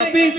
Peace,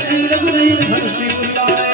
Shri रघुवीर हर Singh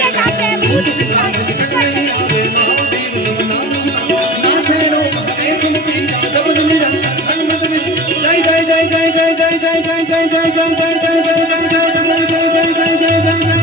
Dai dai dai dai dai dai dai dai dai dai dai dai dai dai dai dai dai dai